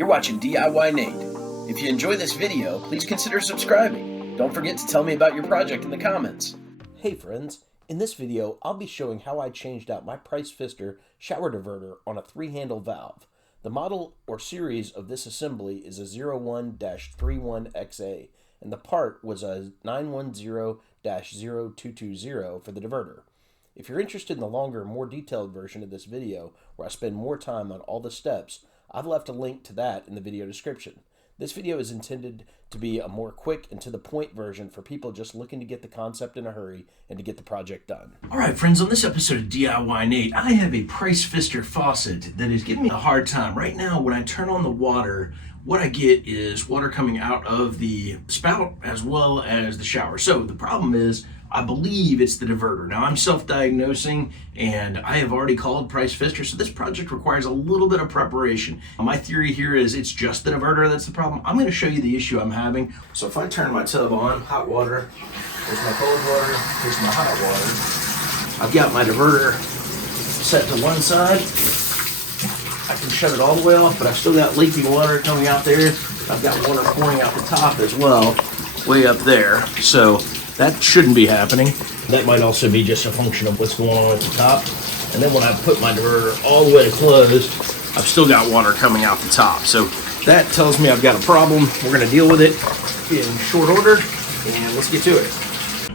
You're watching DIYNate. If you enjoy this video, please consider subscribing. Don't forget to tell me about your project in the comments. Hey friends, in this video I'll be showing how I changed out my Price Pfister shower diverter on a 3-handle valve. The model or series of this assembly is a 01-31XA and the part was a 910-0220 for the diverter. If you're interested in the longer, more detailed version of this video where I spend more time on all the steps, I've left a link to that in the video description. This video is intended to be a more quick and to the point version for people just looking to get the concept in a hurry and to get the project done. Alright friends, on this episode of DIYNate, I have a Price Pfister faucet that is giving me a hard time. Right now, when I turn on the water, what I get is water coming out of the spout as well as the shower. So the problem is, I believe it's the diverter. Now I'm self-diagnosing and I have already called Price Pfister, so this project requires a little bit of preparation. My theory here is it's just the diverter that's the problem. I'm gonna show you the issue I'm having. So if I turn my tub on, hot water, there's my cold water, there's my hot water. I've got my diverter set to one side. I can shut it all the way off, but I've still got leaky water coming out there. I've got water pouring out the top as well, way up there. So that shouldn't be happening. That might also be just a function of what's going on at the top. And then when I put my diverter all the way to closed, I've still got water coming out the top. So that tells me I've got a problem. We're gonna deal with it in short order, and let's get to it.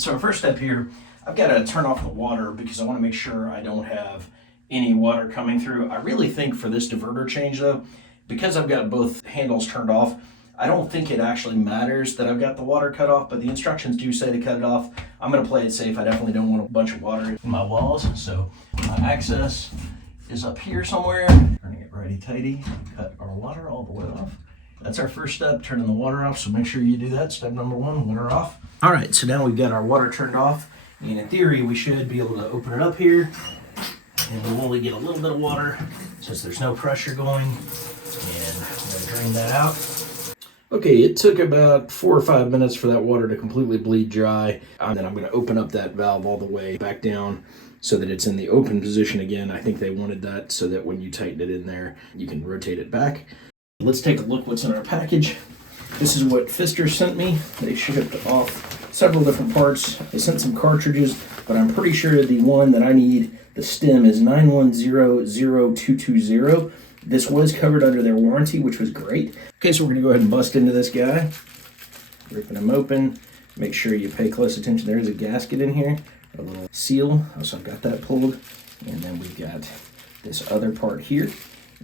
So our first step here, I've got to turn off the water because I want to make sure I don't have any water coming through. I really think for this diverter change though, because I've got both handles turned off, I don't think it actually matters that I've got the water cut off, but the instructions do say to cut it off. I'm going to play it safe. I definitely don't want a bunch of water in my walls. So my access is up here somewhere. Turning it righty tighty, cut our water all the way off. That's our first step, turning the water off. So make sure you do that. Step number one, water off. All right, so now we've got our water turned off. And in theory, we should be able to open it up here. And we'll only get a little bit of water since there's no pressure going. And I'm going to drain that out. Okay, it took about 4 or 5 minutes for that water to completely bleed dry. And then I'm going to open up that valve all the way back down so that it's in the open position again. I think they wanted that so that when you tighten it in there, you can rotate it back. Let's take a look what's in our package. This is what Pfister sent me. They shipped off several different parts. They sent some cartridges, but I'm pretty sure the one that I need, the stem, is 9100220. This was covered under their warranty, which was great. Okay, so we're gonna go ahead and bust into this guy. Ripping them open. Make sure you pay close attention. There's a gasket in here, a little seal. So I've got that pulled. And then we've got this other part here.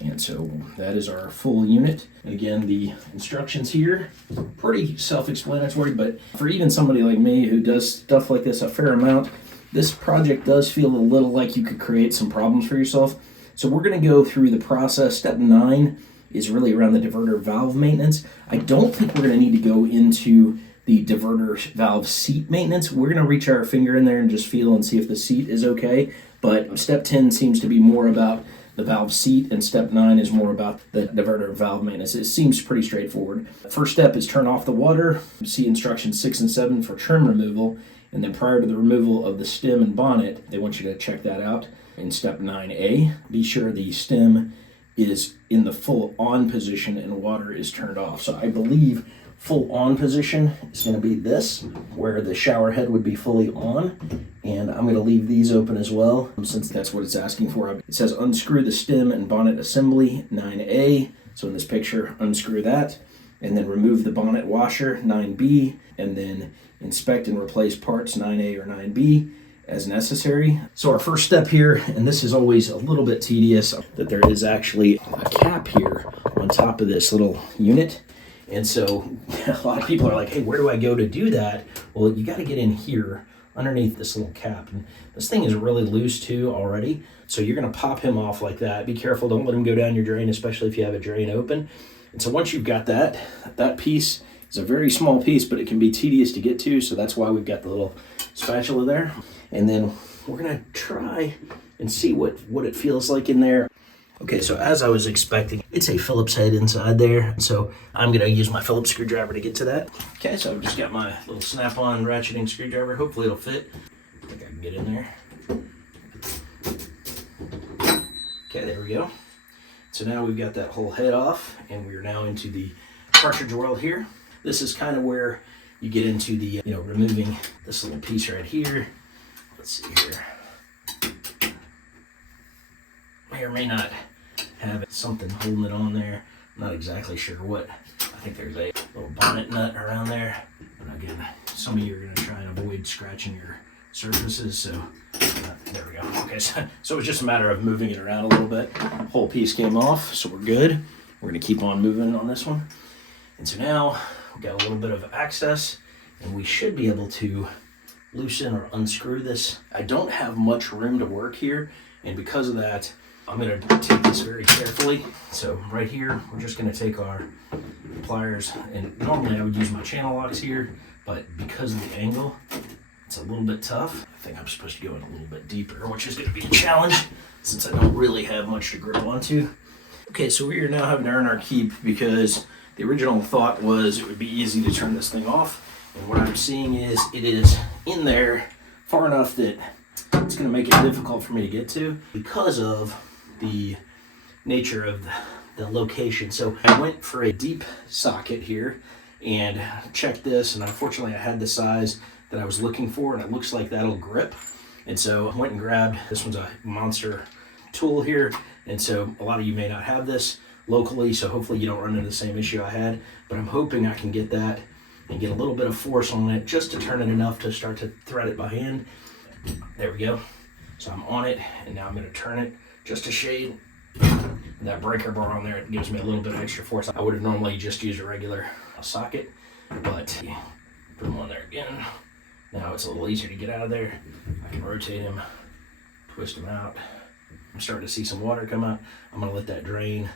And so that is our full unit. And again, the instructions here, pretty self-explanatory, but for even somebody like me who does stuff like this a fair amount, this project does feel a little like you could create some problems for yourself. So we're going to go through the process. Step 9 is really around the diverter valve maintenance. I don't think we're going to need to go into the diverter valve seat maintenance. We're going to reach our finger in there and just feel and see if the seat is okay. But step 10 seems to be more about the valve seat, and step 9 is more about the diverter valve maintenance. It seems pretty straightforward. First step is turn off the water. See instructions 6 and 7 for trim removal. And then prior to the removal of the stem and bonnet, they want you to check that out. In step 9A, be sure the stem is in the full on position and water is turned off. So I believe full on position is going to be this, where the shower head would be fully on. And I'm going to leave these open as well, since that's what it's asking for. It says unscrew the stem and bonnet assembly, 9A. So in this picture, unscrew that. And then remove the bonnet washer, 9B. And then inspect and replace parts, 9A or 9B. As necessary. So our first step here, and this is always a little bit tedious, that there is actually a cap here on top of this little unit. And so a lot of people are like, hey, where do I go to do that? Well, you got to get in here underneath this little cap. And this thing is really loose too already. So you're going to pop him off like that. Be careful, don't let him go down your drain, especially if you have a drain open. And so once you've got that piece is a very small piece, but it can be tedious to get to. So that's why we've got the little spatula there. And then we're gonna try and see what it feels like in there. Okay, so as I was expecting, it's a Phillips head inside there. So I'm gonna use my Phillips screwdriver to get to that. Okay, so I've just got my little snap-on ratcheting screwdriver. Hopefully it'll fit. I think I can get in there. Okay, there we go. So now we've got that whole head off, and we are now into the cartridge world here. This is kind of where you get into the, removing this little piece right here. Let's see here. May or may not have something holding it on there. I'm not exactly sure what. I think there's a little bonnet nut around there. And again, some of you are going to try and avoid scratching your surfaces, so there we go. Okay, so it was just a matter of moving it around a little bit. Whole piece came off, so we're good. We're going to keep on moving on this one. And so now we've got a little bit of access, and we should be able to loosen or unscrew this. I don't have much room to work here, and because of that, I'm going to take this very carefully. So right here, we're just going to take our pliers, and normally I would use my channel locks here, but because of the angle, it's a little bit tough. I think I'm supposed to go in a little bit deeper, which is going to be a challenge since I don't really have much to grip onto. Okay, so we are now having to earn our keep because the original thought was it would be easy to turn this thing off. And what I'm seeing is it is in there far enough that it's going to make it difficult for me to get to because of the nature of the location. So I went for a deep socket here and checked this, and unfortunately I had the size that I was looking for, and it looks like that'll grip. And so I went and grabbed, this one's a monster tool here, and so a lot of you may not have this locally, so hopefully you don't run into the same issue I had, but I'm hoping I can get that and get a little bit of force on it just to turn it enough to start to thread it by hand. There we go. So I'm on it, and now I'm going to turn it just a shade. And that breaker bar on there, it gives me a little bit of extra force. I would have normally just used a regular socket, but put them on there again. Now it's a little easier to get out of there. I can rotate him, twist him out. I'm starting to see some water come out. I'm going to let that drain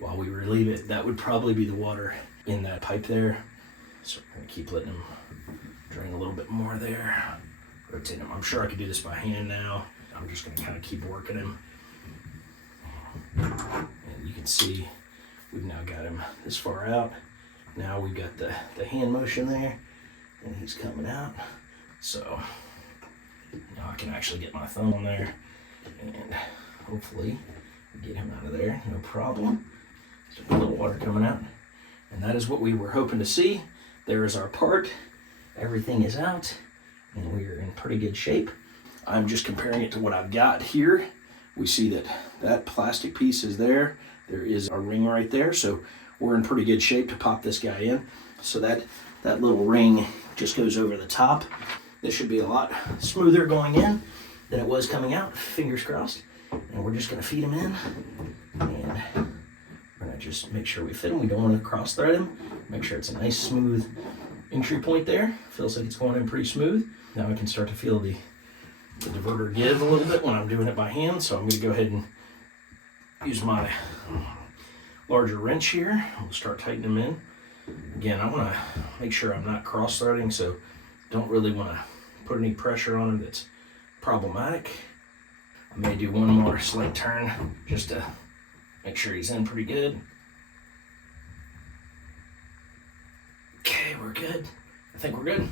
while we relieve it. That would probably be the water in that pipe there. So we're going to keep letting him drain a little bit more there. Rotate him. I'm sure I could do this by hand now. I'm just going to kind of keep working him. And you can see we've now got him this far out. Now we've got the hand motion there, and he's coming out. So now I can actually get my thumb on there and hopefully get him out of there, no problem. So a little water coming out. And that is what we were hoping to see. There is our part. Everything is out, and we are in pretty good shape. I'm just comparing it to what I've got here. We see that that plastic piece is there. There is a ring right there, so we're in pretty good shape to pop this guy in. So that little ring just goes over the top. This should be a lot smoother going in than it was coming out, fingers crossed. And we're just gonna feed him in, and we're gonna just make sure we fit him. We don't want to cross thread him. Make sure it's a nice smooth entry point there. Feels like it's going in pretty smooth. Now I can start to feel the diverter give a little bit when I'm doing it by hand. So I'm gonna go ahead and use my larger wrench here. We'll start tightening them in. Again, I wanna make sure I'm not cross threading, so don't really wanna put any pressure on him that's problematic. I may do one more slight turn just to make sure he's in pretty good. Okay, we're good. I think we're good.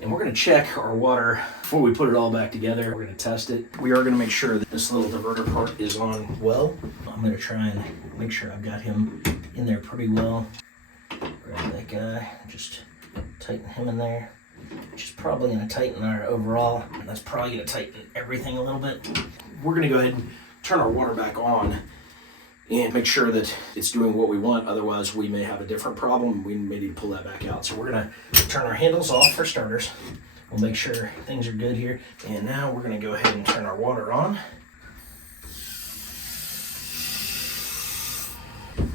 And we're gonna check our water before we put it all back together. We're gonna test it. We are gonna make sure that this little diverter part is on well. I'm gonna try and make sure I've got him in there pretty well. Grab that guy, just tighten him in there. Which is probably gonna tighten our overall. And that's probably gonna tighten everything a little bit. We're gonna go ahead and turn our water back on and make sure that it's doing what we want. Otherwise, we may have a different problem. We may need to pull that back out. So we're gonna turn our handles off for starters. We'll make sure things are good here. And now we're gonna go ahead and turn our water on.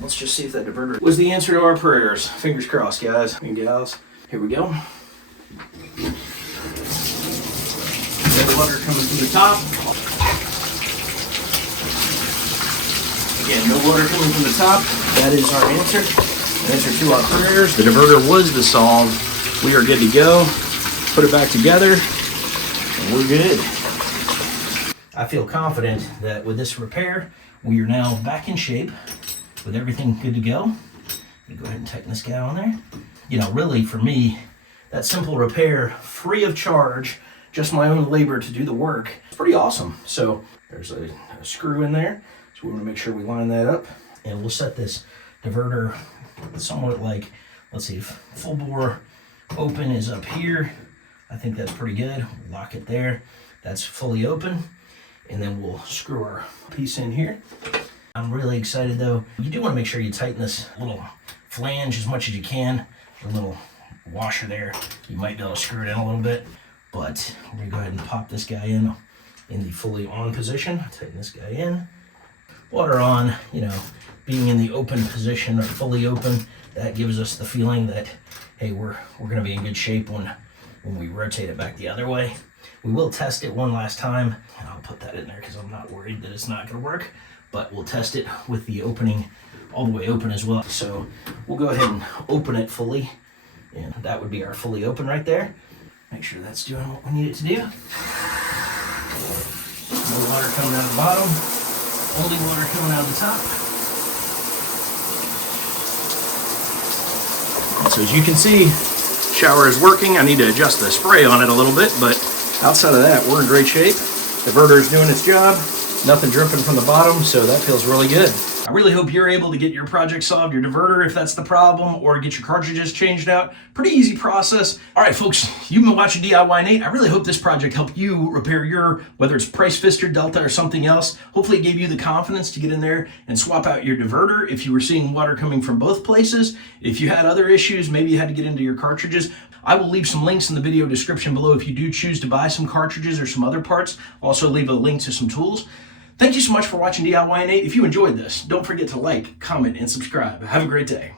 Let's just see if that diverter was the answer to our prayers. Fingers crossed, guys and gals. Here we go. Got water coming from the top. Again, no water coming from the top. That is our answer. Answer to our prayers. The diverter was the solve. We are good to go. Put it back together, and we're good. I feel confident that with this repair, we are now back in shape with everything good to go. Go ahead and tighten this guy on there. You know, really for me, that simple repair, free of charge, just my own labor to do the work, it's pretty awesome. So there's a screw in there. So we want to make sure we line that up. And we'll set this diverter somewhat like, let's see, full bore open is up here. I think that's pretty good. Lock it there. That's fully open. And then we'll screw our piece in here. I'm really excited though. You do want to make sure you tighten this little flange as much as you can. The little washer there, you might be able to screw it in a little bit, but we're gonna go ahead and pop this guy in the fully on position. Tighten this guy in. Water on, you know, being in the open position or fully open, that gives us the feeling that, hey, we're gonna be in good shape when we rotate it back the other way. We will test it one last time, and I'll put that in there because I'm not worried that it's not gonna work, but we'll test it with the opening all the way open as well. So we'll go ahead and open it fully, and that would be our fully open right there. Make sure that's doing what we need it to do. No water coming out of the bottom, only water coming out of the top. So as you can see, shower is working. I need to adjust the spray on it a little bit, but outside of that, we're in great shape. The diverter is doing its job. Nothing dripping from the bottom, so that feels really good. I really hope you're able to get your project solved, your diverter if that's the problem, or get your cartridges changed out. Pretty easy process. All right, folks, you've been watching DIYNate. I really hope this project helped you repair your, whether it's Price Pfister, Delta, or something else. Hopefully it gave you the confidence to get in there and swap out your diverter if you were seeing water coming from both places. If you had other issues, maybe you had to get into your cartridges. I will leave some links in the video description below if you do choose to buy some cartridges or some other parts. I'll also leave a link to some tools. Thank you so much for watching DIYNate. If you enjoyed this, don't forget to like, comment, and subscribe. Have a great day.